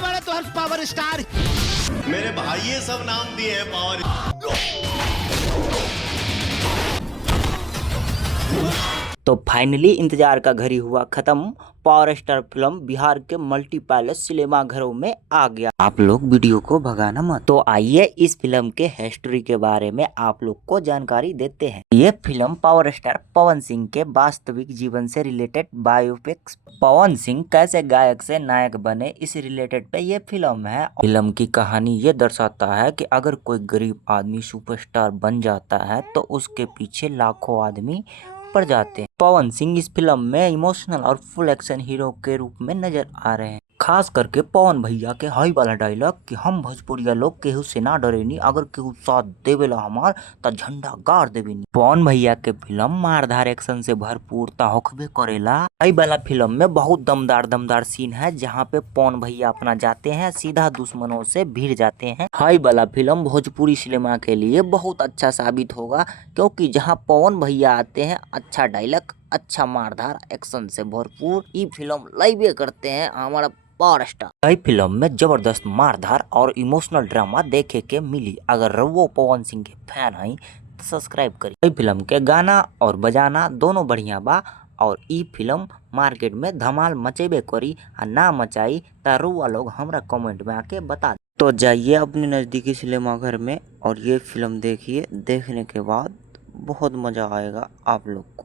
बड़े बड़े तो हर पावर स्टार। मेरे भाई ये सब नाम दिए हैं पावर। तो फाइनली इंतजार का घड़ी हुआ खत्म। पावर स्टार फिल्म बिहार के मल्टी पैलेस सिनेमा घरों में आ गया। आप लोग वीडियो को भगाना मत। तो आइए इस फिल्म के हिस्ट्री के बारे में आप लोग को जानकारी देते हैं। ये film power star Pawan Singh के वास्तविक जीवन से रिलेटेड बायोपिक पवन सिंह कैसे गायक से नायक बने इस रिलेटेड पे ये फिल्म है। फिल्म की कहानी ये दर्शाता है कि अगर कोई गरीब आदमी सुपरस्टार बन जाता है तो उसके पीछे लाखों आदमी पड़ जाते हैं। पवन सिंह इस फिल्म में इमोशनल और फुल एक्शन हीरो के रूप में नजर आ रहे हैं। खास करके पवन भैया के हाई वाला डायलॉग कि हम भोजपुरिया लोग केहू से ना डरेनी, अगर केहू साथ देवेला हमार त झंडा गाड़ देवेनी। पवन भैया के फिल्म मारधार एक्शन से भरपूर ता होखबे करेला। हाई वाला फिल्म में बहुत दमदार सीन है जहाँ पे पवन भैया अपना जाते हैं सीधा दुश्मनों से भिड़ जाते हैं। हाई वाला फिल्म भोजपुरी सिनेमा के लिए बहुत अच्छा साबित होगा, क्योंकि जहाँ पवन भैया आते हैं अच्छा डायलॉग, अच्छा मारधार एक्शन से भरपूर ये फिल्म लाइवे करते हैं हमारा पावर स्टार। फिल्म में जबरदस्त मारधार और इमोशनल ड्रामा देखे के मिली। अगर वो पवन सिंह के फैन हैं तो सब्सक्राइब करिए। फिल्म के गाना और बजाना दोनों बढ़िया बा और ई फिल्म मार्केट में धमाल मचेबे करी आ ना मचाई ता रुआ लोग हमरा कमेंट में आके बता। तो जाइए अपने नज़दीकी सिनेमा घर में और ये फिल्म देखिए। देखने के बाद बहुत मज़ा आएगा आप लोग को।